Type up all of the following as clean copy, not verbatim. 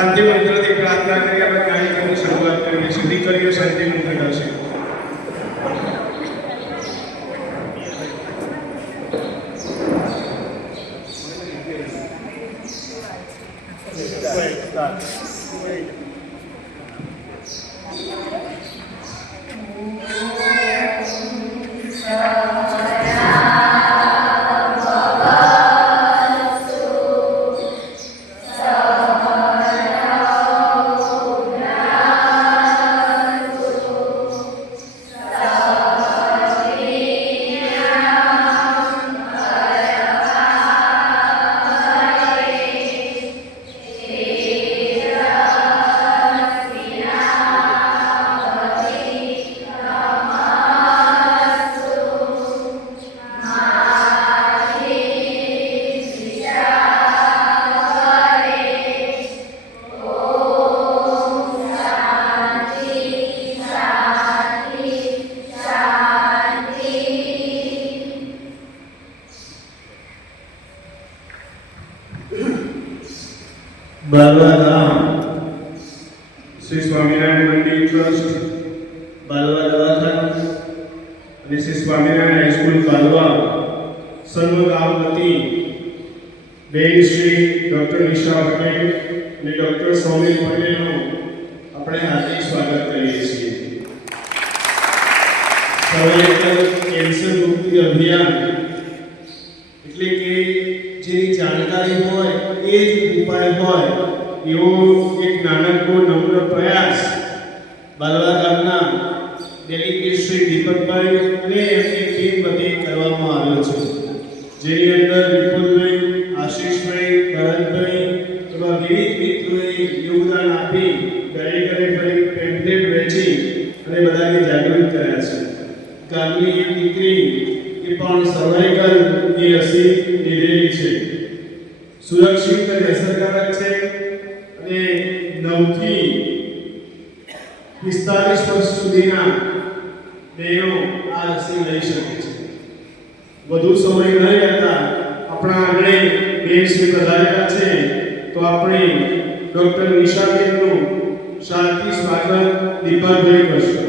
શાંતિ મંત્રથી પ્રાર્થના કરી આપણે કાર્યક્રમની શરૂઆત કરીએ છીએ. દીકરીઓ શાંતિ મંત્ર કરશે. બાલવા શ્રી સ્વામિનારાયણ મંદિર ટ્રસ્ટ, બાલવા દવાખાના અને શ્રી સ્વામિનારાયણ હાઈસ્કૂલ બાલવા સર્વ ગામ વતી બેન શ્રી ડૉક્ટર નિશા પટેલ અને ડૉક્ટર સૌમિલ પટેલનું આપણે હાર્દિક સ્વાગત કરીએ છીએ. સર્વાઈકલ કેન્સર મુક્તિ અભિયાન એટલે કે જેની જાણકારી હોય એ જ ઉપાય હોય એવો એક નાનકડો નમ્ર પ્રયાસ બાલવા ગામના ડેલિગેટ શ્રી દીપકભાઈ અને એમની ટીમ વતી કરવામાં આવ્યો છે, જેની અંદર વિપુલભાઈ, આશીષભાઈ, ભરતભાઈ એવા વિવિધ મિત્રોએ યોગદાન આપી ઘરે ઘરે ફરી પેમ્પલેટ વેચી અને બધાને જાગૃત કર્યા છે. ગામની એક દીકરી એ પણ સર્વાઈકલની રસી લીધેલી છે. સુરક્ષિત અને અસરકારક છે અને 9 થી 45 વર્ષ સુધીના બહેનો આ રસી લઈ શકે છે. વધુ સમય ન લેતા આપણા આંગણે બેન શ્રી પધારેલા છે, તો આપણે ડૉક્ટર નિશાબેનનું શાંતિ સ્વાગત દીપકભાઈ કરશે.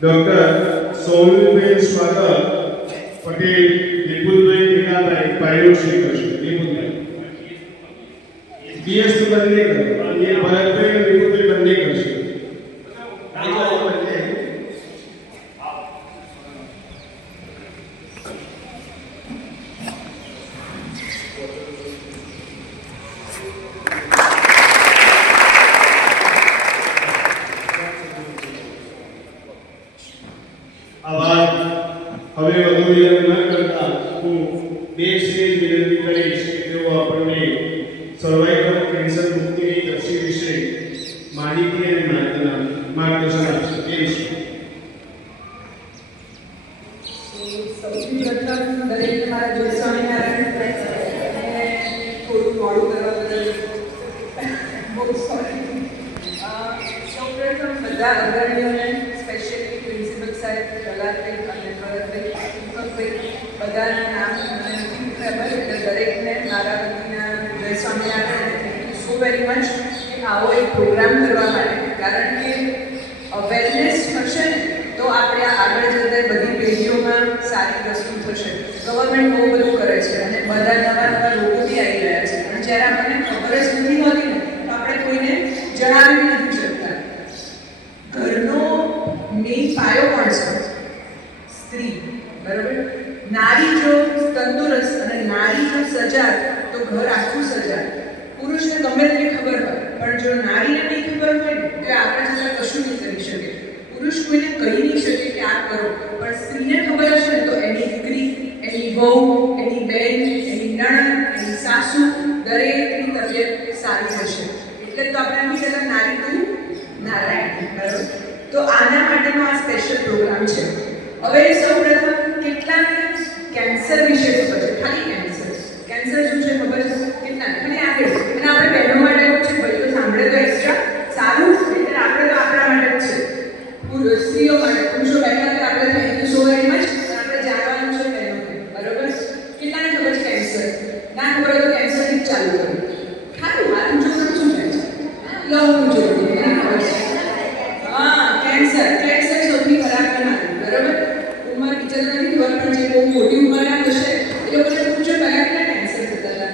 ડૉક્ટર સૌમિલભાઈ સ્વાગત પટેલ, વિપુલભાઈ, મીનાભાઈ, પાયલોશ્રી કરશે. વિપુલભાઈ બીએસ બંને કરે, એ ભરતભાઈ અને વિપુલભાઈ બંને કરશે. હવે વધુ વિલંબ ન કરતા હું બે શ્રી વિનંતી કરીશ કે તેઓ આપણને સર્વાઈકલ કેન્સર મુક્તિની રસી વિશે માહિતી અને માર્ગદર્શન આપશે. સૌથી પ્રથમ દરેક મારા જય સ્વામિનારાયણ થોડું મોડું કરવા બદલ બહુ સોરી. સૌપ્રથમ બધા અગ્રણીઓને, સ્પેશિયલી પ્રિન્સિપલ સાહેબ, કલાભાઈ અને ભરતભાઈ, દીપકભાઈ, બધાના નામ મને નથી ખબર, એટલે દરેકને મારા વતીના જય Swaminarayan. Thank you so very much કે આવો એક પ્રોગ્રામ કરવા માટે, કારણ કે અવેરનેસ હશે ને તો આપણે આગળ જતા બધી પેઢીઓમાં સારી વસ્તુ થશે. ગવર્મેન્ટ બહુ બધું કરે છે અને બધા નવા નવા લોકો બી આવી રહ્યા છે, અને જ્યારે આપણને ખબર જ નથી હોતી ને તો આપણે કોઈને જણાવી નથી શકતા. ઘરનો મેઇન પાયો પણ છે સ્ત્રી, બરાબર? નારી જો તંદુરસ્ત અને નારી જો સજાગ તો ઘર આખું સજાગ. પુરુષને ગમે તેટલી ખબર હોય, પણ જો નારીને નહીં ખબર હોય ને તો આગળ જતા કશું નહીં કરી શકે. પુરુષ કોઈને કહી નહીં શકે કે આ કરો, પણ સ્ત્રીને ખબર હશે ને તો એની દીકરી, એની વહુ, એની બેન, એની નણંદ, એની સાસુ દરેકની તબિયત સારી થશે. એટલે તો આપણે એમ કહેતા નારી તું નારાયણ, બરાબર? તો આના માટેનો આ સ્પેશિયલ પ્રોગ્રામ છે. હવે સૌપ્રથમ કેટલાક કેન્સર વિશે ખબર છે. માટે પુરુષો બેઠા છે આપણે thank you so very much. આપણે જાણવાનું છે પહેલું બરોબર. કેટલાને ખબર છે કેન્સર? ના ખબર હોય તો કેન્સરથી જ ચાલુ કરો. ખાલી હાથ ઊંચો કરો શું થાય છે? લો ઊંચો હા કેન્સર સૌથી ખરાબ બીમારી બરોબર. ઉંમર બીજા નથી ખબર પણ જે બહુ મોટી ઉંમરના હશે એ લોકોને પૂછો પહેલા કેટલા કેન્સર થતા હતા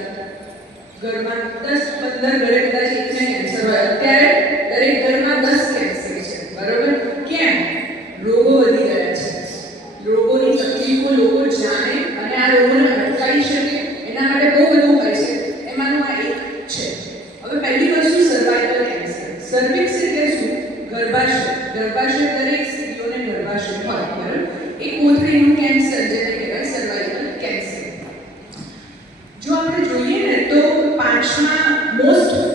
ઘરમાં 10-15 ઘરે કદાચ એકને કેન્સર હોય. અત્યારે દરેક ઘરમાં 10 કેન્સર છે બરોબર. કેમ? રોગો વધી ગયા છે. રોગોની તકલીફો લોકો જાણે અને આ રોગોને અટકાવી શકે એના માટે બહુ બધું હોય છે. એમાંનું આ એક છે. હવે પહેલી વસ્તુ સર્વાઇકલ કેન્સર. સર્વિક્સ એટલે શું? ગર્ભાશય. ગર્ભાશય દરેક સ્ત્રીઓને ગર્ભાશય હોય બરાબર. એ કોથળીનું કેન્સર જેને કહેવાય સર્વાઇકલ કેન્સર. જો આપણે જોઈએ ને તો પાંચમા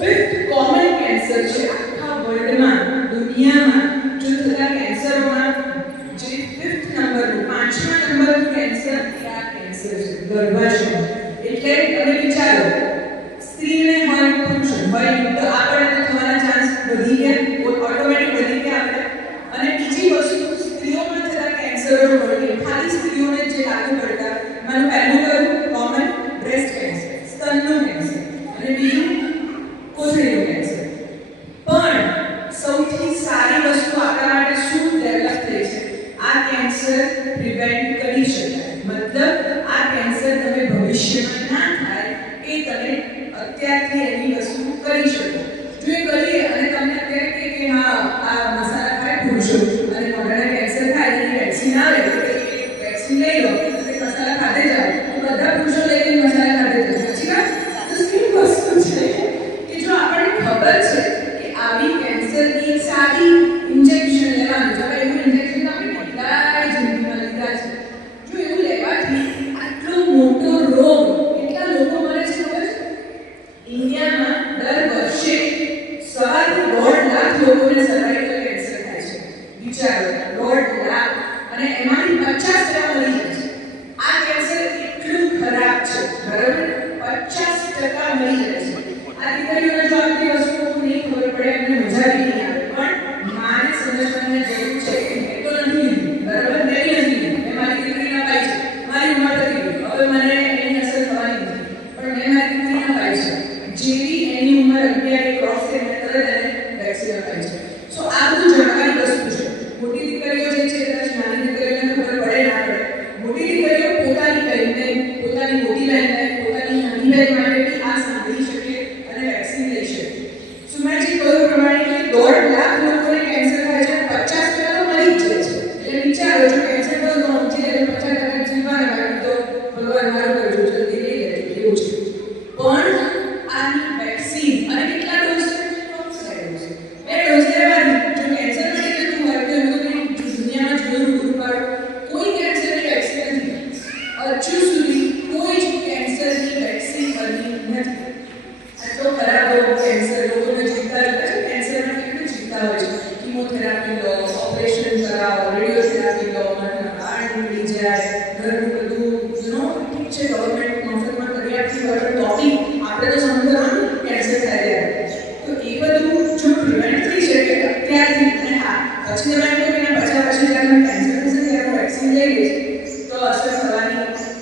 ફિફ્થ કોમન કેન્સર છે આખા વર્લ્ડમાં દુનિયામાં. જો થતા કેન્સરોમાં જે ફિફ્થ નંબરનું પાંચમા નંબરનું કેન્સર આ કેન્સર છે ગર્ભાશય. એટલે તમે વિચારો સ્ત્રીને હોય પુરુષ હોય તો આપણને થવાના ચાન્સ વધી ગયા ઓટોમેટિક વધી ગયા આપણે. અને બીજી વસ્તુ સ્ત્રીઓમાં થતા કેન્સરો મળીએ ખાલી સ્ત્રીઓને જે લાગુ પડતા માનું પહેલું કયું કોમન બ્રેસ્ટ કેન્સર સ્તનનું કેન્સર અને બીજું કોથળીનું કેન્સર. પણ સૌથી સારી વસ્તુ આપણા માટે શું ડેવલપ થઈ છે? આ કેન્સર પ્રિવેન્ટ કરી શકાય. મતલબ આ કેન્સર તમે ભવિષ્યમાં ના થાય એ તમે અત્યારથી એની વસ્તુ કરી શકો. જો એ કરીએ અને તમને અત્યારે કે હા આ મસાલા ખાય પુરુષો અને મોઢાના કેન્સર થાય એની વેક્સિન આવે તો એ વેક્સિન લઈ લો અને મસાલા ખાતે જાઓ તો બધા પુરુષો લઈને મસાલા ખાતે જાય. સાચી વાત? તો સ્કીન વસ્તુ છે કે જો આપણને ખબર છે કે આવી કેન્સરની સારી ઇન્જેક્શન લેવાનું છે. હવે એવું ઇન્જેક્શન આપણે કેટલા જિંદગીમાં લીધા છે. જો એવું લેવાથી આટલો મોટો રોગ કેટલા લોકો મરે છે ખબર છે? ઇન્ડિયામાં દર વર્ષે 1.5 લાખ લોકોને સર્વાઇકલ કેન્સર થાય છે. વિચારો 1.5 લાખ અને એમાંથી 50% મરી જાય છે. આ કેન્સર એટલું ખરાબ છે બરાબર. 50% મરી જાય છે. આ દીકરીઓને જો આપણી વસ્તુઓ નહીં ખબર પડે એમને મજા બી નહીં આવે. પણ માને સમજવાની જરૂર છે. એ તો નથી લીધી બરાબર. મેં નથી લીધી. મેં મારી દીકરીના પાઈ છે. મારી ઉંમર નથી હવે મને એની અસર થવાની નથી પણ મેં મારી દીકરીના પાઈ છે. જેવી એની ઉંમર 11 ક્રોસ થઈ મેં તરત એને વેક્સિન અપાઈ છે. સો આ બધું જાણવાની વસ્તુ છે. મોટી દીકરીઓ જે છે કદાચ નાની દીકરીઓને ખબર પડે ના પડે. મોટી દીકરીઓ પોતાની બહેનને પોતાની મોટી બહેનને પોતાની નાની બહેન માટે બી આ સાંભળી શકે અને વેક્સિન લઈ શકે. સો મેં જે કહ્યું પ્રમાણે કે 1.5 લાખ લોકોને કેન્સર થાય છે 50% તો મરી જ જાય છે. એટલે વિચારો જો કેન્સર તો નોંધી લે 50% જીવવાના બાકી તો ભગવાન મારું કરજો જલ્દી લઈ લે એવું છે. પણ આની વેક્સિન અને કેટલા ડોઝ છે? 2 ડોઝ લેવાની. જો કેન્સર માટે કેટલું હોય તો એવું કંઈ દુનિયામાં જોયું પૂરું પાડો કોઈ કેન્સરની વેક્સિન નથી. હજુ સુધી કોઈ જ કેન્સરની વેક્સિન બની નથી. આટલો ખરાબ રોગ કેન્સર લોકોને જીવતા રહે છે. કેન્સરમાં કેટલું જીવતા હોય છે. કીમોથેરાપી લો, ઓપરેશન કરાવો, રેડિયોથેરાપી લો, હાર્ટ નીકળી જાય, ઘરનું બધું ઠીક છે ગવર્મેન્ટ મફતમાં કરી આપતી હોય પણ ટોપિક આપણે તો સમજવાનું કેન્સર થાય તો એ બધું જો પ્રિવેન્ટ થઈ શકે અત્યારથી અને હા પછી તમે એમ કહો કે 50 વર્ષ જ્યારે કેન્સર થશે ત્યારે વેક્સિન લઈ લઈશ તો અસર થવાની નથી.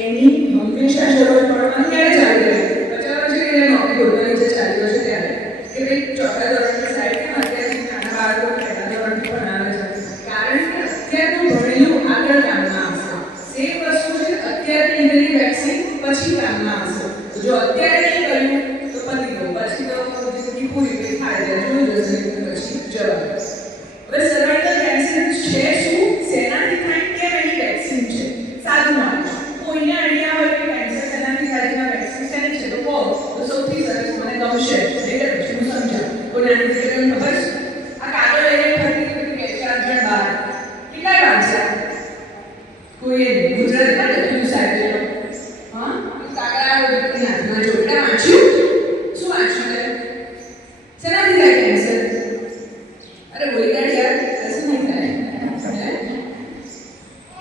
એની હંમેશા જરૂર પડવાની ક્યારે ચાલુ રહે 50 વર્ષે કે નોકરી ગોળવાની જે ચાલી રહ્યો છે ત્યારે કે ભાઈ 4થા ધોરણની સાઈડ કેમ અત્યારથી નાના બાળકો પહેલા ધોરણથી પણ આવે છે. કારણ કે અત્યારનું ભણેલું આગળ કામમાં આવશે. સેમ વસ્તુ છે અત્યારે લીધેલી વેક્સિન પછી કામમાં આવશે. જો અત્યારે નહીં કર્યું તો પતી ગયું. પછી તો જિંદગી પૂરી ગઈ થાય જોઈ જશે પછી જવાબ. હવે સર્વાઇકલ કેન્સર છે શું? શેનાથી થાય? કેમ એની વેક્સિન છે? સાદું માનું કોઈને આઈડિયા હોય કે કેન્સર શેનાથી થાય છે વેક્સિન શેની છે તો કહો તો સૌથી સરસ મને ગમશે એટલે પછી હું સમજાવું. કોઈને આની દીકરીઓને ખબર છે? આ કાગળ લઈને ફરતી કે 4 જણ બહાર કેટલા વાંચ્યા? કોઈ ગુજરાતમાં લખ્યું સાહેબ હા કાગળ ના જોડે વાંચ્યું શું વાંચ્યું? શેનાથી થાય કેન્સર? અરે બોલી કાઢ યાર કશું નહીં થાય.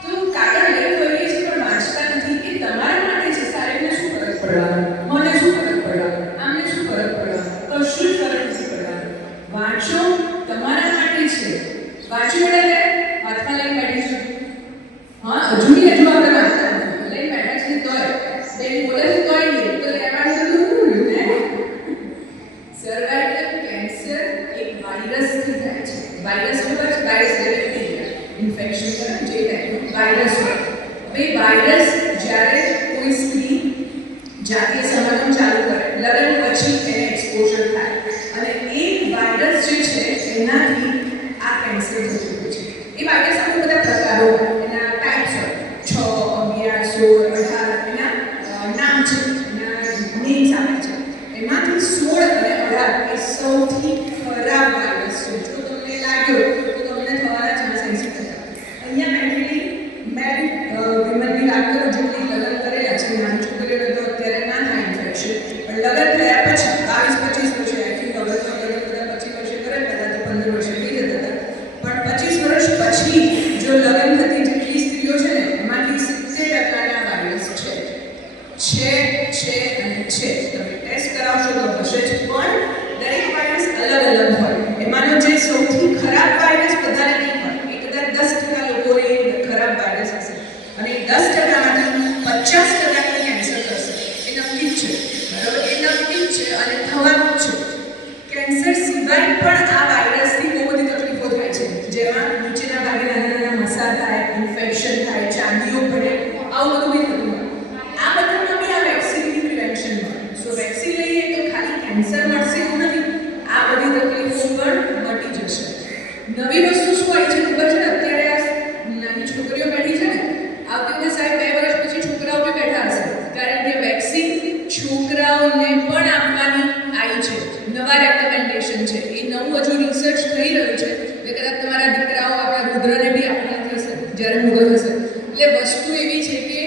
તો કાગળ લઈને ફરીએ છીએ પણ વાંચતા નથી. એ તમારા માટે છે. સાહેબને શું ફરક પડવાનો? મને શું ફરક પડવાનો? આમને શું ફરક પડવાનો? કશું જ ફરક નથી પડવાનો. વાંચો તમારા માટે છે. વાંચો એટલે હજુ આપણે વાંચતા નથી. લઈને બેઠા છીએ તોય બેન બોલે છે તોય નહીં તો લેવાનું તો દૂર ને. સર્વાઇકલ કેન્સર એક વાયરસથી થાય છે. વાયરસ ખબર છે? વાયરસ બેક્ટેરિયા ઇન્ફેક્શન કરે જે ટાઈપનો વાયરસ હોય. હવે વાયરસ જ્યારે કોઈ સ્ત્રી જાતીય સમાગમ ચાલુ કરે લગ્ન પછી એને એક્સપોઝર થાય અને એ વાયરસ જે છે એનાથી આ કેન્સર થતું હોય છે. એ વાયરસ અમુક બધા પ્રકારો હોય, એના ટાઈપ્સ હોય 6, 11, 16, 18 એના નામ છે, એના નેમ્સ આપે છે. એમાંથી 16 અને 18 એ સૌથી ખરાબ વાયરસ છે. જો તમને લાગ્યો તો તમને થવાના ચાન્સીસ છે. અહીંયા મેન્ટલી મેરિડ વિમનની વાત કરું જેટલી લગ્ન કરેલા છે નાની છોકરીઓને તો અત્યારે ના થાય ઇન્ફેક્શન, પણ લગ્ન થયા પછી 22-25 વર્ષે આઈ થિંક હવે તો લગ્ન બધા 25 વર્ષે કરે, પહેલાં તો 15 વર્ષે થઈ જતા હતા, પણ 25 વર્ષ પછી જો લગ્ન થતી જેટલી સ્ત્રીઓ છે ને એમાંથી 70% વાયરસ છે અને છે. તમે ટેસ્ટ કરાવશો તો હશે જ, પણ દરેક વાયરસ અલગ અલગ હોય. એમાંનો જે સૌથી ખરાબ વાયરસ બધાને નહીં હોય, એ કદાચ 10% લોકોને ખરાબ વાયરસ હશે અને 10%માંથી 50%ને કેન્સર થશે. એ નક્કી જ છે, બરાબર? એ નક્કી જ છે અને થવાનું જ છે. કેન્સર સિવાય પણ આ વાયરસથી બહુ બધી તકલીફો થાય છે, જેમાં નીચેના ભાગે નાના નાના મસા થાય, ઇન્ફેક્શન થાય, ચાંદીઓ પડે, આવું બધું બી થતું હોય. આ બધામાં બી આ વેક્સિનની પ્રિવેન્શન હોય. સો વેક્સિન લઈએ તો ખાલી કેન્સર મળશે એવું નથી, આ બધી તકલીફો પણ મટી જશે. નવી વસ્તુ શું હોય છે ખબર છે? અત્યારે આ નાની છોકરીઓ બેઠી છે ને, આવતી વખતે સાહેબ 2 વર્ષ પછી છોકરાઓ બી બેઠા હશે, કારણ કે વેક્સિન છોકરાઓને પણ આપવાની આવી છે. નવા રેકમેન્ડેશન છે, એ નવું હજુ રિસર્ચ થઈ રહ્યું છે. કદાચ તમારા દીકરાઓ આપણા રુદ્રને બી આપવાની થશે જ્યારે મુહૂર્ત હશે. એટલે વસ્તુ એવી છે કે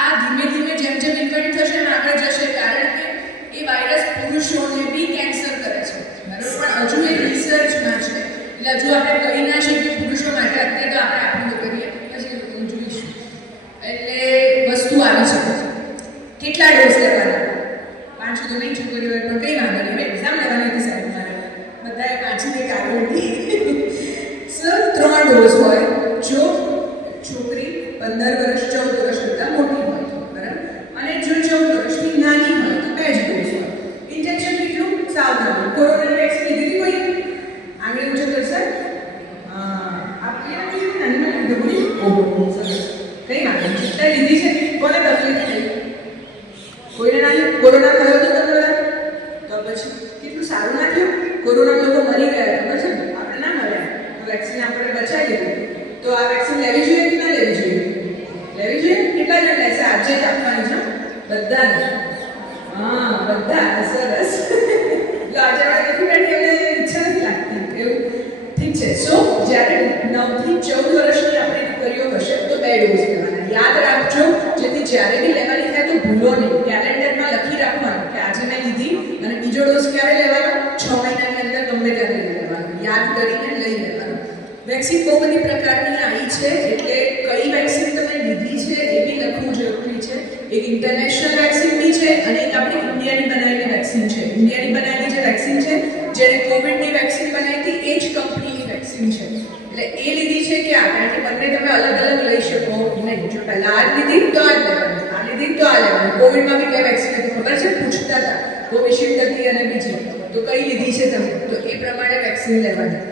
આ ધીમે ધીમે જેમ જેમ ઇન્ફેક્ટ થશે એમ આગળ જશે, કારણ કે એ વાયરસ પુરુષોને બી કેન્સર કરે છે, બરાબર? પણ હજુ એ રિસર્ચમાં છે, એટલે હજુ આપણે કહી ના શકીએ પુરુષો માટે. અત્યારે તો આપણે આપણું કરીએ પછી જોઈશું. એટલે વસ્તુ આવી છે. કેટલા ડોઝ લેવાના? 5 તો નહીં, છોકરીઓ એટલો કંઈ વાંધો નહીં. એક્ઝામ લેવાની હતી સાહેબ મારે, બધાએ 5 એક આવી હતી. સર 3 ડોઝ હોય જો છોકરી 15 વર્ષ 14 વર્ષ કરતાં મોટી હોય તો, બરાબર? અને જો 14 વર્ષથી નાની હોય તો 2 જ ડોઝ હોય. ઇન્જેક્શન કેટલું? સાવધાન. કોરોનાની વેક્સિન લીધી હતી કોઈ? આંગળી ઊંચો કરશે? આપણી નાની નાની ડબલી. ઓહો, સરસ. કઈ વાંધો નહીં. જેટલા લીધી છે કોને તકલીફ થઈ? કોઈને ના થયું? કોરોના થયો તો તમને? તો પછી કેટલું સારું ના થયું? કોરોના લોકો મરી ગયા, ખબર છે? આપણે ના મર્યા, વેક્સિન આપણે બચાવી લીધી. તો આ વેક્સિન લેવી જોઈએ કે ના લેવી જોઈએ? લેવી જોઈએ. કેટલા જણ લેશે? આજે જ આપવાની છે બધાને? હા, બધા. સરસ. તો આજે આપણે નથી બેઠી, એમને ઈચ્છા નથી લાગતી એવું. ઠીક છે. સો જ્યારે 9 થી 14 વર્ષની આપણી દીકરીઓ હશે તો 2 ડોઝ લેવાના. યાદ રાખજો, જેથી જ્યારે બી લેવાની થાય તો ભૂલો નહીં. કેલેન્ડરમાં લખી રાખવાનું કે આજે મેં લીધી અને બીજો ડોઝ ક્યારે લેવાનો? 6 મહિનાની અંદર ગમે ત્યારે લઈ લેવાનો. યાદ કરીને લઈ લેવાનું. વેક્સિન બહુ બધી પ્રકારની આવી છે, એટલે કઈ વેક્સિન તમે લીધી છે એ બી લખવું જરૂરી છે. એક ઇન્ટરનેશનલ વેક્સિન બી છે અને એક આપણી ઇન્ડિયાની બનાવેલી વેક્સિન છે. ઇન્ડિયાની બનાવેલી જે વેક્સિન છે, જેણે કોવિડની વેક્સિન બનાવી હતી એ જ કંપનીની વેક્સિન છે. એટલે એ લીધી છે કે કારણ કે બંને તમે અલગ અલગ લઈ શકો નહીં. જો પહેલા આ લીધી તો આ લેવાની, આ લીધી તો આ લેવાની. કોવિડમાં બી કઈ વેક્સિન હતી ખબર છે? પૂછતા હતા. કોવિશિલ્ડ હતી અને બીજી તો કઈ લીધી છે તમે? તો એ પ્રમાણે વેક્સિન લેવાની.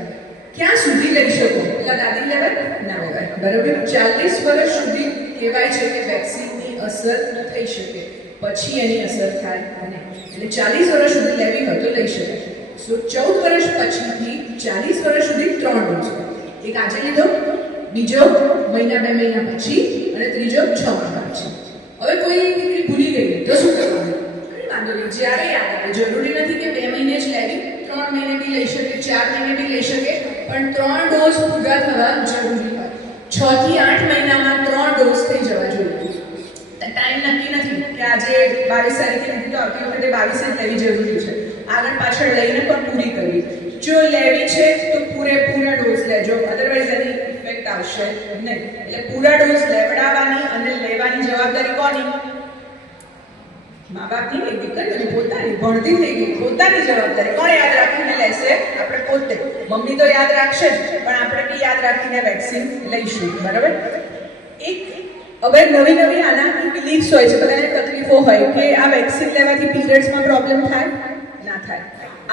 ક્યાં સુધી લઈ શકો? પેલા દાદી લેવાય ના લેવાય, બરાબર? 40 વર્ષ સુધી કહેવાય છે કે વેક્સિનની અસર થઈ શકે, પછી એની અસર થાય અને એટલે 40 વર્ષ સુધી લેવી હોય તો લઈ શકાય. સો 14 વર્ષ પછીથી 40 વર્ષ સુધી 3 ડોઝ. એક આજે લીધો, બીજો મહિના 2 મહિના પછી અને ત્રીજો 6 મહિના પછી. હવે કોઈ દીકરી ભૂલી ગઈ તો શું કરવાનું? કંઈ વાંધો નહીં, જ્યારે યાદ આવે. જરૂરી નથી કે 2 મહિને જ લેવી, 3 મહિને બી લઈ શકે, 4 મહિને બી લઈ શકે, પણ 3 ડોઝ પૂરા થવા જરૂરી હોય. 6 થી 8 મહિનામાં 3 ડોઝ થઈ જવા જોઈએ. ટાઈમ નક્કી નથી કે આજે 22 તારીખે લીધી તો આવતી વખતે 22 જ લેવી જરૂરી છે. આગળ પાછળ લઈને પણ પૂરી કરવી. જો લેવી છે તો પૂરેપૂરા ડોઝ લેજો, અધરવાઇઝ એની ઇફેક્ટ આવશે નહીં. એટલે પૂરા ડોઝ લેવડાવવાની અને લેવાની જવાબદારી કોની? મા બાપની નહીં, દીકરીઓની પોતાની. ભણતી થઈ ગઈ, પોતાની જવાબદારી કોણ યાદ રાખીને લેશે? આપણે પોતે. મમ્મી તો યાદ રાખશે જ, પણ આપણે બી યાદ રાખીને વેક્સિન લઈશું, બરાબર? એક હવે નવી નવી આનાથી બિલીફ્સ હોય છે, બધાને તકલીફો હોય કે આ વેક્સિન લેવાથી પીરિયડ્સમાં પ્રોબ્લેમ થાય ના થાય.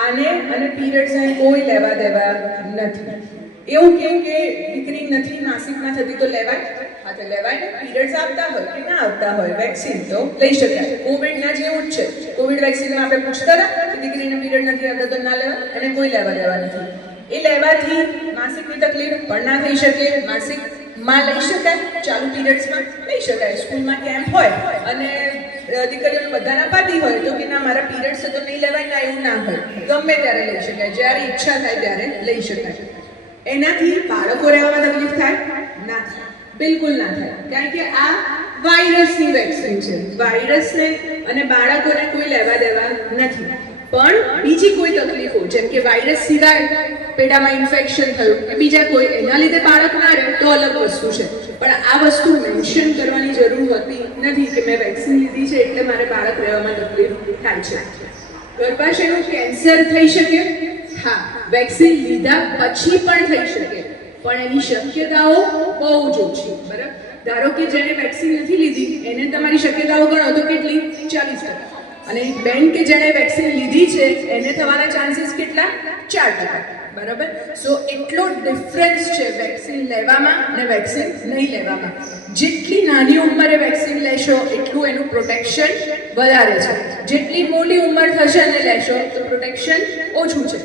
આને અને પીરિયડ્સને કોઈ લેવા દેવા નથી. એવું કેમ કે દીકરી નથી માસિકમાં થતી તો લેવાય? હા તો લેવાય ને. પીરિયડ્સ આવતા હોય કે ના આવતા હોય વેક્સિન તો લઈ શકાય. કોવિડના જેવું જ છે. કોવિડ વેક્સિનમાં આપણે પૂછતા હતા કે દીકરીને પીરિયડ નથી આવતા તો ના લેવા, અને કોઈ લેવા દેવા નથી. એ લેવાથી માસિકની તકલીફ પણ ના થઈ શકે. માસિકમાં લઈ શકાય, ચાલુ પીરિયડ્સમાં લઈ શકાય. સ્કૂલમાં કેમ્પ હોય અને દીકરીઓને બધાના પાતી હોય તો કે ના મારા પીરિયડ્સ તો નહીં લેવાય, ના એવું ના હોય, ગમે ત્યારે લઈ શકાય, જ્યારે ઈચ્છા થાય ત્યારે લઈ શકાય. એનાથી બાળકો રહેવામાં તકલીફ થાય ના થાય, બિલકુલ ના થાય. કારણ કે આ વાયરસની વેક્સિન છે. વાયરસને અને બાળકોને કોઈ લેવા દેવા નથી. પણ બીજી કોઈ તકલીફો જેમ કે વાયરસ સિવાય પેટામાં ઇન્ફેક્શન થયું કે બીજા કોઈ એના લીધે બાળક ના રહે તો અલગ વસ્તુ છે. પણ આ વસ્તુ મેન્શન કરવાની જરૂર હોતી નથી કે મેં વેક્સિન લીધી છે એટલે મારે બાળક રહેવામાં તકલીફ થાય છે. ગર્ભાશયનું કેન્સર થઈ શકે, હા, વેક્સિન લીધા પછી પણ થઈ શકે, પણ એની શક્યતાઓ બહુ જ ઓછી. બરાબર, ધારો કે જેને વેક્સિન નથી લીધી એને તમારી શક્યતાઓ ગણો તો કેટલી? 40%. અને બેન કે જેણે વેક્સિન લીધી છે એને થવાના ચાન્સીસ કેટલા? 4%. બરાબર. સો એટલો ડિફરન્સ છે વેક્સિન લેવામાં અને વેક્સિન નહીં લેવામાં. જેટલી નાની ઉંમરે વેક્સિન લેશો એટલું એનું પ્રોટેક્શન વધારે છે. જેટલી મોટી ઉંમર થશે અને લેશો તો પ્રોટેક્શન ઓછું છે.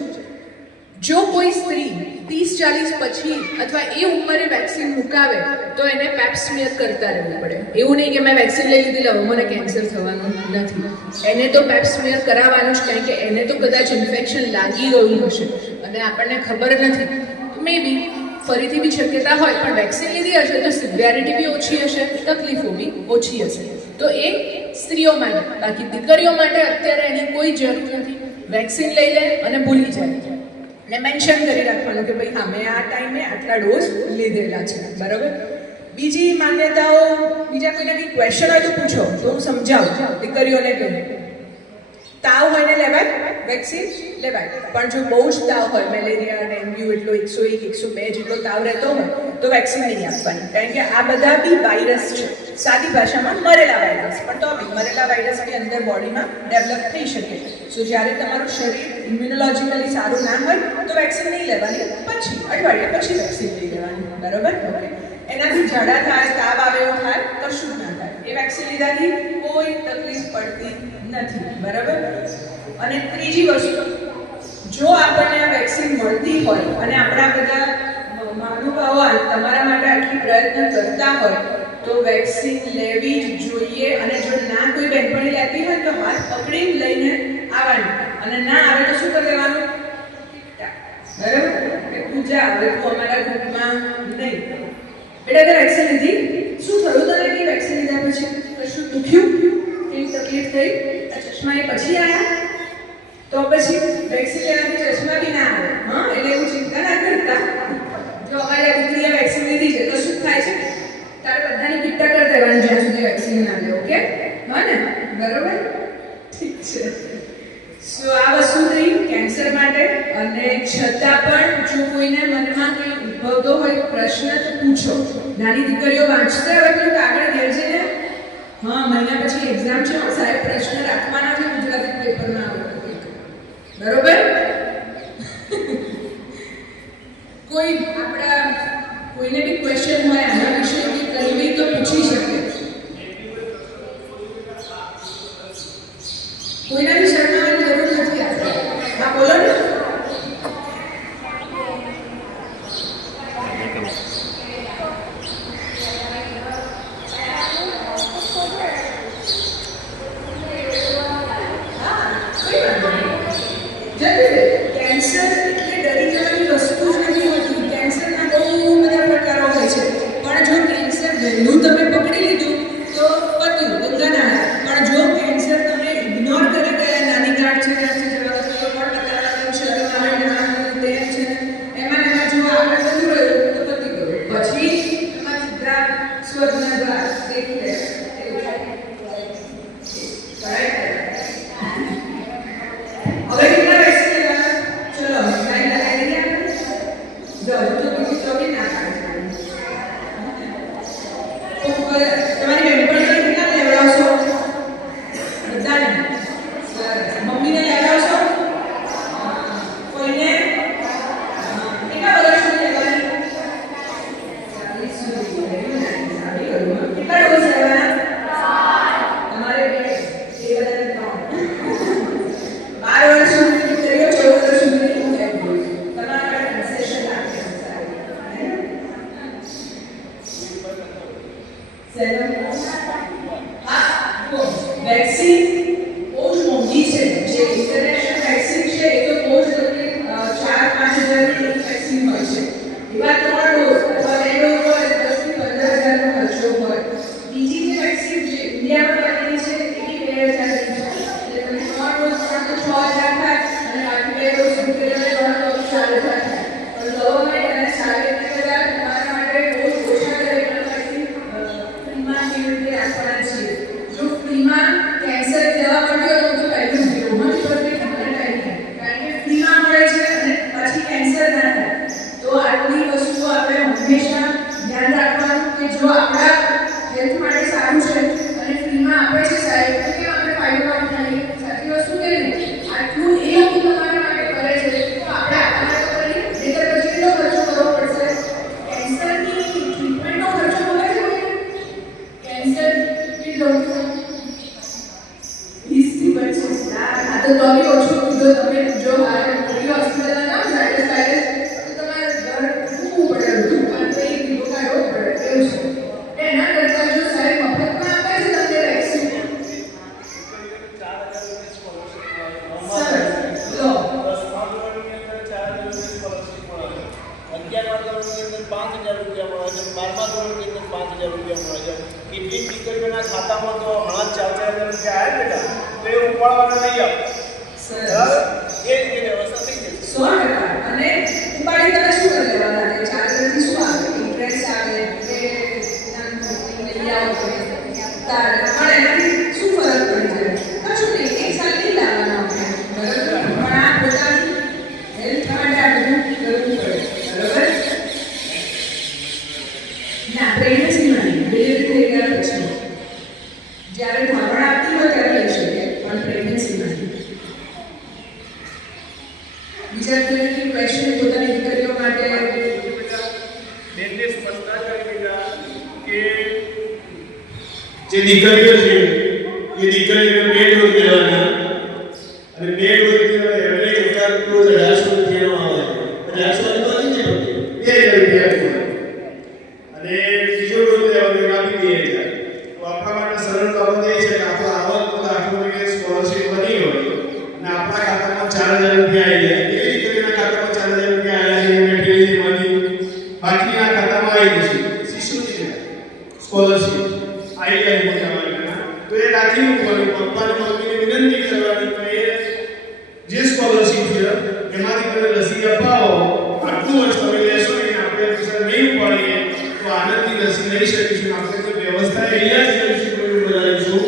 જો કોઈ સ્ત્રી 30-40 પછી અથવા એ ઉંમરે વેક્સિન મુકાવે તો એને પેપ સ્મિયર કરતા રહેવું પડે. એવું નહીં કે મેં વેક્સિન લઈ લીધી હવે મને કેન્સર થવાનું નથી. એને તો પેપ સ્મિયર કરાવવાનું જ, કારણ કે એને તો કદાચ ઇન્ફેક્શન લાગી ગયું હશે અને આપણને ખબર નથી. મે બી ફરીથી બી શક્યતા હોય, પણ વેક્સિન લીધી હશે તો સિવિયરિટી બી ઓછી હશે, તકલીફો બી ઓછી હશે. તો એ સ્ત્રીઓ માટે. બાકી દીકરીઓ માટે અત્યારે એની કોઈ જરૂર નથી. વેક્સિન લઈ લે અને ભૂલી જાય ને મેન્શન કરી રાખવાનું કે ભાઈ હા મેં આ ટાઈમે આટલા ડોઝ લીધેલા છે. બરાબર. બીજી માન્યતાઓ, બીજા કોઈને કંઈ ક્વેશ્ચન હોય તો પૂછો તો હું સમજાવું. દીકરીઓને કહું તાવ હોય ને લેવાય વેક્સિન? લેવાય. પણ જો બહુ જ તાવ હોય, મેલેરિયા, ડેન્ગ્યુ, એટલો 101, 102 જેટલો તાવ રહેતો હોય તો વેક્સિન નહીં આપવાની. કારણ કે આ બધા બી વાયરસ છે. સાદી ભાષામાં મરેલા વાયરસ, પણ તો બી મરેલા વાયરસ બી અંદર બોડીમાં ડેવલપ થઈ શકે. સો જ્યારે તમારું શરીર ઇમ્યુનોલોજીકલી સારું ના હોય તો વેક્સિન નહીં લેવાની, પછી અઠવાડિયા પછી વેક્સિન લઈ લેવાની. બરાબર. ઓકે. એનાથી ઝાડા થાય, તાવ આવે એવું થાય, કશું જ ના થાય. એ વેક્સિન લીધાથી કોઈ તકલીફ પડતી નથી. બરાબર. અને ત્રીજી વસ્તુ, જો આપણને આ વેક્સિન મળતી હોય અને આપણા બધા મહાનુભાવો તમારા માટે આટલી પ્રયત્ન કરતા હોય તો વેક્સિન લેવી જ જોઈએ. અને જો ના કોઈ બહેનપણી લેતી હોય તો હાથ પકડીને લઈને આવવાનું, અને ના આવે તો શું કરી દેવાનું? બરાબર. કે પૂજા આવે તો અમારા ગ્રુપમાં નહીં. બેટા તે વેક્સિન લીધી? શું થયું તને કે વેક્સિન લીધા પછી? કશું દુખ્યું? કેવી તકલીફ થઈ? આ ચશ્મા એ પછી આવ્યા? તો પછી વેક્સિન લેવાથી ચશ્મા બી ના આવે. હા, એટલે એવું ચિંતા ના કરતા. જો અમારી દીકરીએ વેક્સિન લીધી છે તો શું થાય છે? તારે બધાની કિટ્ટા કરી દેવાની જ્યાં સુધી વેક્સિન ના લે. ઓકે? હા ને? બરોબર. ઠીક છે. સો આ વસ્તુ થઈ કેન્સર માટે. અને છતાં પણ જો કોઈને મનમાં કંઈ ઉદ્ભવતો હોય પ્રશ્ન તો પૂછો. નાની દીકરીઓ વાંચતા હોય તો આગળ ઘેર જઈને હા મહિના પછી એક્ઝામ છે, સાહેબ પ્રશ્ન રાખવાના છે ગુજરાતી પેપરમાં આવે. બરોબર. કોઈ આપણા કોઈને બી ક્વેશ્ચન હોય આના વિશે કે કંઈ બી તો પૂછી શકે. કોઈનાથી શરમાવાની જરૂર નથી આપણે. હા બોલો ને. કેન્સર એટલે ડરી જવાની વસ્તુ જ નથી હોતી. કેન્સર વેક્સિન બહુ જ મોંઘી છે. જે ઇન્ટરનેશનલ વેક્સિન છે એ તો બહુ જ તમને 4-5 હજારની વેક્સિન હોય છે. એવા 3 ડોઝ અથવા 2 ડોઝ હોય 10 થી 15 હજારનો ખર્ચો હોય. બીજી જે વેક્સિન જે ઇન્ડિયામાં બનેલી છે એ 2000 ની છે. એટલે તમે 3 ડોઝ પણ તો 6000 થાય અને બાકી 2 ડોઝ ઉકેલીને કરો તો 4000 થાય. પણ ગવર્મેન્ટ અને સારી રીતે તમારા માટે બહુ ઓછા દરે વેક્સિન ફ્રીમાં કેવી રીતે આપવાના છીએ. જો ફ્રીમાં કેન્સર દવા મળતી હોય તો પહેલું ઝીરોમાં જ પડતી મને ટાઈમ કારણ કે ફ્રીમાં મળે છે અને પછી કેન્સર ના થાય. તો આટલી વસ્તુઓ આપણે હંમેશા ધ્યાન રાખવાનું કે જો આપણા હેલ્થ માટે સારું છે અને ફ્રીમાં આપે છે સાહેબ તો કેમ આપણે ફાયદો ઉઠાવીએ. સાચી વસ્તુ કે નહીં? આટલું એ લોકો તમારા માટે કરે છે તો આપણે આપણા માટે કરીએ. નહીંતર પછી કેટલો ખર્ચો કરવો પડશે. કેન્સરની ટ્રીટમેન્ટનો ખર્ચો મળે છે કેન્સર કેટલો 20-25 લાખ. આ તો તમે ઓછો કીધો. તમે જો હારે મોટી હોસ્પિટલમાં ના સાઈડ તો તમારે ઘર મૂકવું પડે બધું પણ તો એક દીવો કાઢવો પડે એવું છે. એના કરતાં જો સાહેબ મફતમાં આપે છે તમને વેક્સિન કેટલી દીકરીઓના ખાતામાં તો હમણાં 4,000 રૂપિયા આવ્યા બેટા તો એ ઉપાડવાના નહીં આવે. એ રીતે વ્યવસ્થા થઈ જશે 100%. અને ઉપાડી તમે શું કરી લેવાના છે? 4 હજારથી શું આવે? ઇન્ટરેસ્ટ આવે કે લઈ આવો પણ એનાથી શું ફરક પડી જાય? કશું નહીં. એક સાલ નહીં લાવવાના આપણે બરાબર. પણ આ પોતાની હેલ્થ માટે આ બધું કરવું પડે બરાબર. ના પ્રેગ્નન્સીમાં નહીં. ડિલિવરી થઈ ગયા પછી જ્યારે ધાવણ આપતી હોય ત્યારે લઈ શકે પણ પ્રેગ્નન્સીમાં નહીં. બીજા કોઈ ક્વેશ્ચન પોતાની દીકરીઓ માટે બેનને સ્પષ્ટતા કરી બેટા કે જે દીકરીઓ છે એ દીકરીઓને 2 ડોઝ લેવાના અને 2 ડોઝ એવરેજ એકાદ ડોઝ 1800 રૂપિયાનો આવે. 1800 તો નથી ને 2000 રૂપિયા અને બીજો ડોઝ લેવાનો એના બી 2000. તો આપણા માટે સરળ બાબત એ છે કે આપણો આવક દાખલો કે સ્કોલરશીપ બની હોય અને આપણા ખાતામાં 4000 રૂપિયા આવી જાય. એવી દીકરીના ખાતામાં 4000 રૂપિયા આવ્યા છે એમાંથી બાકીના ખાતામાં આવી જશે શિશુની સ્કોલરશીપ આવી જાય મોટાભાગના. તો એ રાખી મૂકવાનું. પપ્પાને મમ્મીને વિનંતી કરવાની તો એ જે સ્કોલરશીપ છે એમાંથી તમે રસી અપાવો. આટલું વર્ષ તમે લેશો ને આપણે સર નહીં ઉપાડીએ તો આનંદની રસી લઈ શકીશું. આપણે તો વ્યવસ્થા અહીંયા જ કરીશું કોઈ બનાવીશું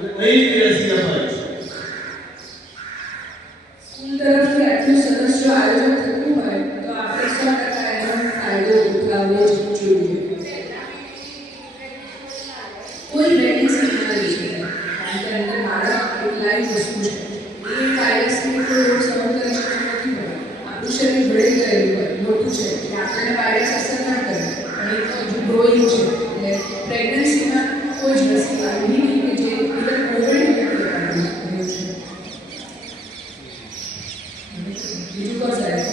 અને અહીં રસી અપાવીશું. સ્કૂલ તરફથી આટલું સરસ જો આયોજન થતું હોય તો આપણે 100% એનો ફાયદો ઉઠાવવો જ જોઈએ. કોઈ વેડિંગ સિગ્નલ છે કારણ કે અંદર બાળક એક લાઈવ વસ્તુ છે. એ વાયરસની કોઈ રોગ સહન કરી શકતો નથી હોય. આપણું શરીર ભળી ગયેલું હોય મોટું છે એટલે આપણને વાયરસ અસર ના કરે અને એક હજુ ગ્રોઈંગ છે. એટલે પ્રેગ્નન્સીમાં કોઈ જ રસી આવી નહીં કે જે ઇવન કોવિડ બીજું કહો સાહેબ.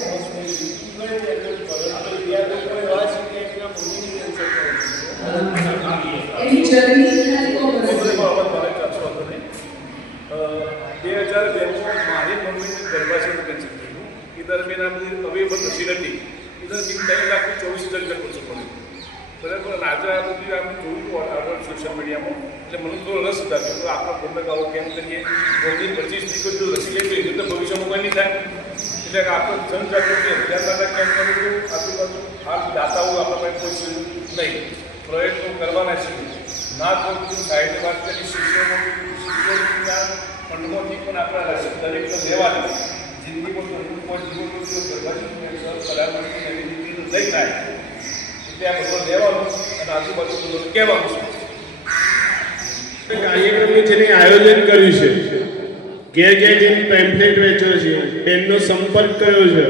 એની જર્ની ખાલી કહો બરાબર. 2002 મારી મમ્મીની ગર્ભાશયનું કેન્સર થયું. એ દરમિયાન અવેલેબલ રસી નથી. એ દરમિયાન 3,24,000 ખર્ચો પડ્યો બરાબર. અને આજે આ બધું આમ જોયું આગળ સોશિયલ મીડિયામાં એટલે મને થોડો રસ હતા કે આપણા ગોમે ગાવો કેમ કરીએ 25 દીકરીઓ રસી લઈ ગઈ તો ભવિષ્યમાં કોઈ નહીં થાય. એટલે આપણે જનજાગૃતિ અભિયાન દ્વારા કેમ કર્યું આજુબાજુ આ દાતાઓ આપણા પાસે કોઈ નહીં પ્રયત્નો કરવાના છે. ના તો સાહિત્ય વાત કરી શિષ્યોના ફંડમાંથી પણ આપણા રસી દરેકને લેવાની જિંદગીમાં તો કોઈ જીવનનું ગર્ભાશય સલામતી એવી દીકરીનું લઈ થાય એટલે આ બધું લેવાનું અને આજુબાજુ બધું કહેવાનું છે. કાર્યક્રમનું જેને આયોજન કર્યું છે ઘેર ઘેર જેને પેમ્ફલેટ વેચ્યો છે બેનનો સંપર્ક કર્યો છે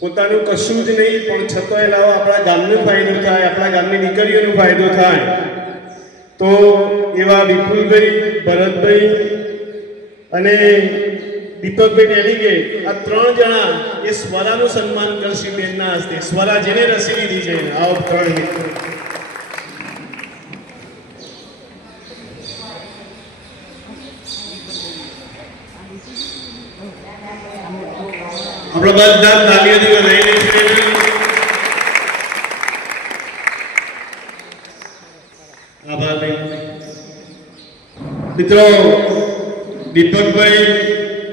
પોતાનું કશું જ નહીં પણ છતાંય લાવો આપણા ગામનો ફાયદો થાય આપણા ગામની દીકરીઓનો ફાયદો થાય. તો એવા વિપુલભાઈ ભરતભાઈ અને દીપકભાઈ ડેલીગેટ આ 3 જણા એ સ્વરાનું સન્માન કરશે બેનના હસ્તે. સ્વરા જેને રસી લીધી છે આવો 3 મિત્રો આપણે બધા તાલીઓથી વધાવી દઈશું. આભાર મિત્રો. દીપકભાઈ,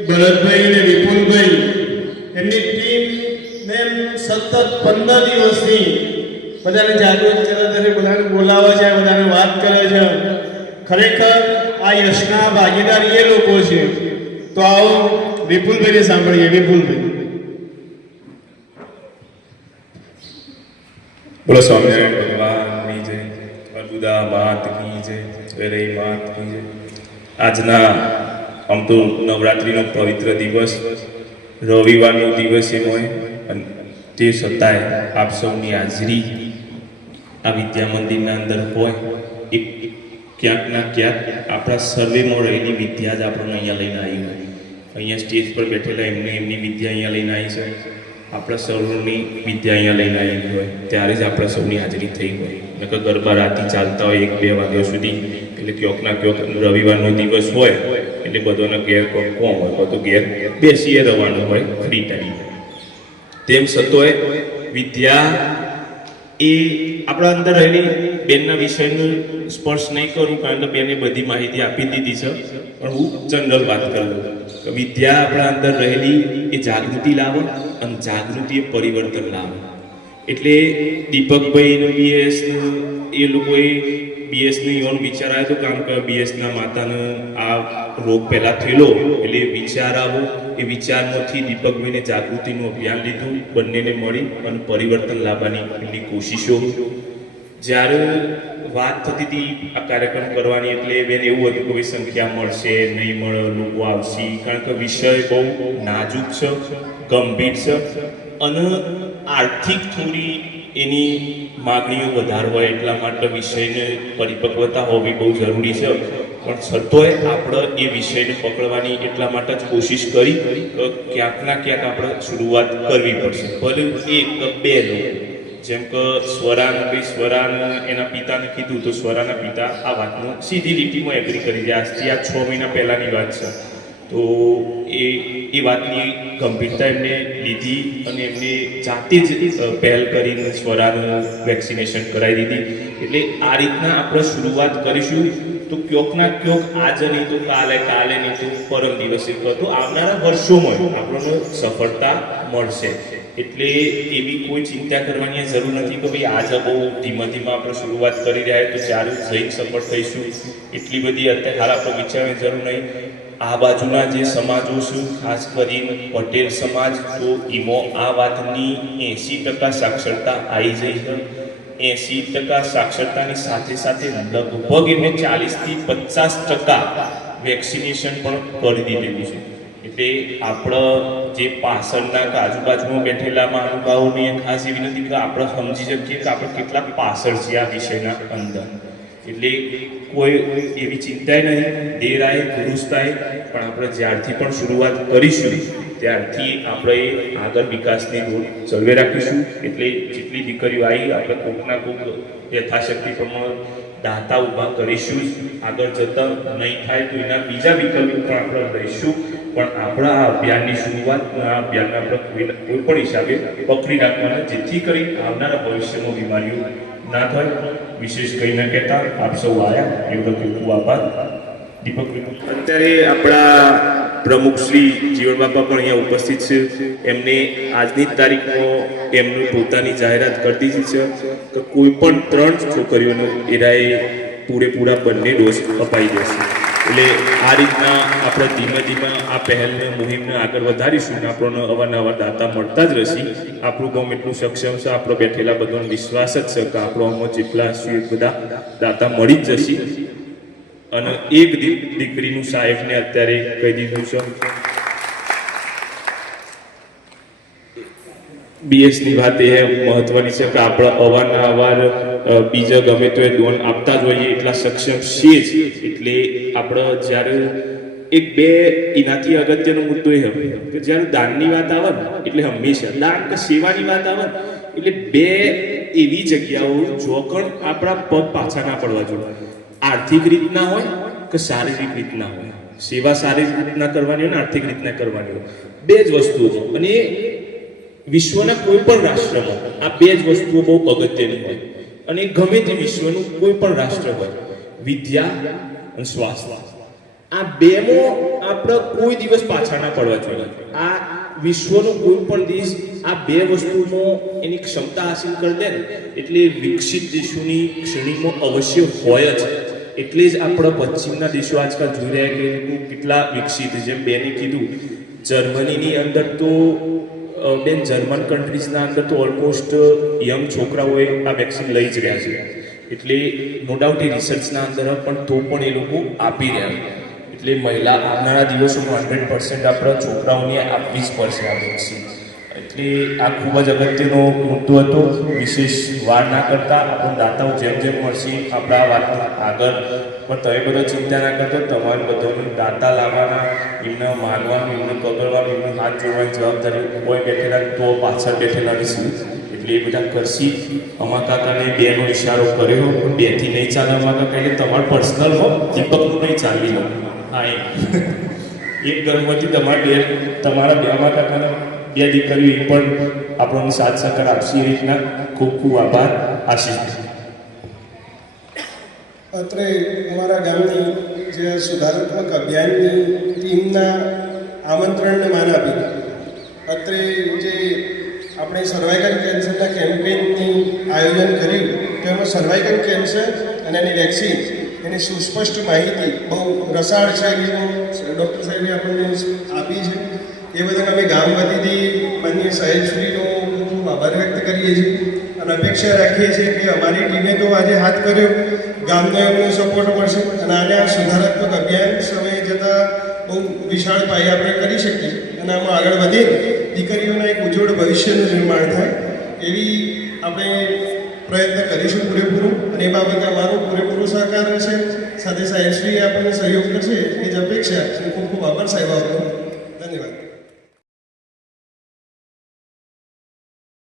ભરતભાઈ અને વિપુલભાઈ એમની ટીમ મેં સતત 15 દિવસથી બધાને જાગૃત કરે છે, બધાને બોલાવે છે, બધાને વાત કરે છે. ખરેખર આ યશના ભાગીદાર એ લોકો છે. તો આવો વિપુલભાઈને સાંભળીએ. વિપુલભાઈ. બોલો સ્વામિનારાયણ ભગવાનની જય, અર્બુદા માત કી જય, વેરઈ માત કી જય. આજના આમ તો નવરાત્રિનો પવિત્ર દિવસ, રવિવારનો દિવસ એમ હોય, અને તે છતાંય આપ સૌની હાજરી આ વિદ્યા મંદિરના અંદર હોય, એક ક્યાંક ના ક્યાંક આપણા સર્વેમાં રહેલી વિદ્યા જ આપણને અહીંયા લઈને આવી હોય. અહીંયા સ્ટેજ પર બેઠેલા એમની વિદ્યા અહીંયા લઈને આવી છે, આપણા સૌની વિદ્યા અહીંયા લઈને આવી હોય, ત્યારે જ આપણા સૌની હાજરી થઈ હોય. નકર ગરબા રાતે ચાલતા હોય 1-2 વાગ્યા સુધી, એટલે ક્યોંક ના ક્યોંક રવિવારનો દિવસ હોય એટલે બધાને ઘેર કોમ હોય, બધું ઘેર બેસીએ રહેવાનું હોય ફ્રી ટાઈમ. તેમ છતાંય વિદ્યા એ આપણા અંદર રહેલી બેનના વિષયનું સ્પર્શ નહીં કરું, કારણ કે બેને બધી માહિતી આપી દીધી છે, પણ હું જનરલ વાત કરું. વિદ્યા આપણા અંદર રહેલી એ જાગૃતિ લાવે, અને જાગૃતિ એ પરિવર્તન લાવે. એટલે દીપકભાઈનું બીએસ એ લોકોએ બીએસનું યોન વિચાર આવ્યો હતો, કારણ કે બીએસના માતાને આ રોગ પહેલાં થયેલો, એટલે વિચાર આવ્યો. એ વિચારમાંથી દીપકભાઈને જાગૃતિનું અભિયાન લીધું, બંનેને મળી અને પરિવર્તન લાવવાની એમની કોશિશો. જ્યારે વાત થતી હતી આ કાર્યક્રમ કરવાની, એટલે બેન એવું હતું કે સંખ્યા મળશે નહીં મળે, લોકો આવશે, કારણ કે વિષય બહુ નાજુક છે, ગંભીર છે, અને આર્થિક થોડી એની માગણીઓ વધારે હોય, એટલા માટે વિષયને પરિપક્વતા હોવી બહુ જરૂરી છે. પણ છતાંય આપણે એ વિષયને પકડવાની એટલા માટે જ કોશિશ કરી કે ક્યાંક ના ક્યાંક આપણે શરૂઆત કરવી પડશે. ભલે 1-2 લોકો, જેમ કે સ્વરાન એના પિતાને કીધું તો સ્વરાના પિતા આ વાતનું સીધી લીટીમાં એગ્રી કરી દે. આજથી આ 6 મહિના પહેલાંની વાત છે. તો એ વાતની ગંભીરતા એમને લીધી અને એમને જાતે જ પહેલ કરીને સ્વરાનું વેક્સિનેશન કરાવી દીધી. એટલે આ રીતના આપણે શરૂઆત કરીશું તો ક્યોંક ના ક્યોંક આજે નહીં તો કાલે નહીં તો પરમ દિવસે તો આવનારા વર્ષોમાં આપણને સફળતા મળશે. એટલે એવી કોઈ ચિંતા કરવાની જરૂર નથી કે ભાઈ આજે બહુ ધીમે આપણે શરૂઆત કરી રહ્યા તો ચાલુ જઈને સફળ થઈશું. એટલી બધી અત્યારે હાલ આપણે વિચારવાની જરૂર નહીં. આ બાજુના જે સમાજો છે, ખાસ કરીને પટેલ સમાજ, તો એમાં આ વાતની 80% સાક્ષરતા આવી જઈ છે. 80% સાક્ષરતાની સાથે સાથે લગભગ એમને 40-50% વેક્સિનેશન પણ કરી દીધેલું છે. એટલે આપણે જે પાછળના આજુબાજુમાં બેઠેલા મહાનુભાવોને ખાસ એવી નથી કે આપણે સમજી શકીએ કે આપણે કેટલા પાછળ છીએ આ વિષયના અંદર. એટલે કોઈ એવી ચિંતા નહીં, દેર આવે દુરુસ્ત આવે, પણ આપણે જ્યારથી પણ શરૂઆત કરીશું ત્યારથી આપણે આગળ વિકાસની રોડ ચલવે રાખીશું. એટલે જેટલી દીકરીઓ આવી આપણે કોકના કોક યથાશક્તિ પ્રમાણે દાતા ઊભા કરીશું. આગળ જતાં નહીં થાય તો એના બીજા વિકલ્પો પણ આપણે લઈશું. પણ આપણા આ અભિયાનની શરૂઆત, આ અભિયાનને આપણે કોઈ પણ હિસાબે પકડી રાખવાના, જેથી કરી આવનારા ભવિષ્યમાં બીમારીઓ ના થાય. વિશેષ કંઈ ન કહેતા આપ સૌ આવ્યા એમનો ખૂબ ખૂબ આભાર. દીપક, અત્યારે આપણા પ્રમુખ શ્રી જીવણ બાપા પણ અહીંયા ઉપસ્થિત છે. એમને આજની જ તારીખમાં એમની પોતાની જાહેરાત કરી દીધી છે કે કોઈ પણ 3 છોકરીઓને એરાએ પૂરેપૂરા બંને ડોઝ અપાઈ દેશે. એટલે આ રીતના આપણે ધીમે આ પહેલને મુહિમને આગળ વધારીશું. આપણને અવારનવાર દાતા મળતા જ રહેશે. આપણું ગામ એટલું સક્ષમ છે, આપણો બેઠેલા બધાનો વિશ્વાસ જ છે કે આપણો આમાં જેટલા છીએ બધા દાતા મળી જ જશે. અને એક દીકરીનું સાહેબને અત્યારે કહી દીધું છે. બીએસની વાત એ મહત્વની છે કે આપણે અવારનવાર બીજા ગમે તો એ દોન આપતા જ હોઈએ, એટલા સક્ષમ છીએ જ. એટલે આપણે જ્યારે 1-2 એનાથી અગત્યનો મુદ્દો એ કે જ્યારે દાનની વાત આવે ને, એટલે હંમેશા દાન કે સેવાની વાત આવે ને, એટલે 2 એવી જગ્યાઓ જોકણ આપણા પગ પાછા ના પડવા જોઈએ. આર્થિક રીતના હોય કે શારીરિક રીતના હોય. સેવા શારીરિક રીતના કરવાની હોય ને આર્થિક રીતના કરવાની હોય, 2 જ વસ્તુઓ છે. અને વિશ્વના કોઈ પણ રાષ્ટ્રમાં આ બે જ વસ્તુઓ બહુ અગત્યની હોય અને ગમે તે વિશ્વનું કોઈ પણ રાષ્ટ્ર હોય, વિદ્યા અને સ્વાસ્થ્ય, આ બેમાં આપણે કોઈ દિવસ પાછા ના પડવા જોઈએ. આ વિશ્વનો કોઈ પણ દેશ આ બે વસ્તુમાં એની ક્ષમતા હાસિલ કરી દે ને એટલે વિકસિત દેશોની શ્રેણીમાં અવશ્ય હોય જ. એટલે જ આપણા પશ્ચિમના દેશો આજકાલ જોઈ રહ્યા કે એ લોકો કેટલા વિકસિત, જેમ બેને કીધું જર્મનીની અંદર તો બેન જર્મન કન્ટ્રીઝના અંદર તો ઓલમોસ્ટ યંગ છોકરાઓએ આ વેક્સિન લઈ જ રહ્યા છે. એટલે નો ડાઉટ એ રિસર્ચના અંદર પણ તો પણ એ લોકો આપી રહ્યા. એટલે મહિલા આવનારા દિવસોમાં 100% આપણા છોકરાઓને આપવી જ પડશે આ વેક્સિન. એટલે આ ખૂબ જ અગત્યનો મુદ્દો હતો. વિશેષ વાર ના કરતા આપણો દાતાઓ જેમ જેમ મળશે આપણા વાતને આગળ, પણ તમે બધા ચિંતા ના કરતો, તમારે બધાને દાતા લાવવાના, એમને માનવાનું, એમને કગળવાનું, એમને હાથ જોડવાની જવાબદારી કોઈ બેઠેલા તો પાછળ બેઠેલા નથી. એટલે એ બધા કરશી. અમા કાકાને બેનો ઇશારો કર્યો, પણ બેથી નહીં ચાલે અમા કાકા, એટલે તમારું પર્સનલ હો, દીપકનું નહીં ચાલી લો. હા એક ઘરમાંથી તમારા બે અમા કાકાના બે દીકરીઓ એ પણ આપણને સાથ સહકાર આપશે. એ રીતના ખૂબ ખૂબ આભાર. આશીષ. અત્રે અમારા ગામની જે સુધારાત્મક અભિયાનની ટીમના આમંત્રણને માન આપી અત્રે જે આપણે સર્વાઇકલ કેન્સરના કેમ્પેઇનની આયોજન કર્યું, તો એમાં સર્વાઇકલ કેન્સર અને એની વેક્સિન એની સુસ્પષ્ટ માહિતી બહુ રસાળ શૈલીમાં ડૉક્ટર સાહેબે આપણને આપી છે. એ બદલ અમે ગામ વતીથી માનનીય સાહેબશ્રીનો ખૂબ આભાર વ્યક્ત કરીએ છીએ અને અપેક્ષા રાખીએ છીએ કે અમારી ટીમે તો આજે હાથ કર્યો, ગામનો એમનો સપોર્ટ મળશે અને આને આ સુધારાત્મક અભિયાન સમયે જતાં બહુ વિશાળ પાયે આપણે કરી શકીએ અને આમાં આગળ વધીને દીકરીઓના એક ઉજ્જવળ ભવિષ્યનું નિર્માણ થાય એવી આપણે પ્રયત્ન કરીશું પૂરેપૂરો. અને એ બાબતે અમારો પૂરેપૂરો સહકાર રહેશે. સાથે સાહેબશ્રીએ આપણને સહયોગ કરશે એ જ અપેક્ષા. ખૂબ ખૂબ આભાર સાહેબ આપનો. ધન્યવાદ.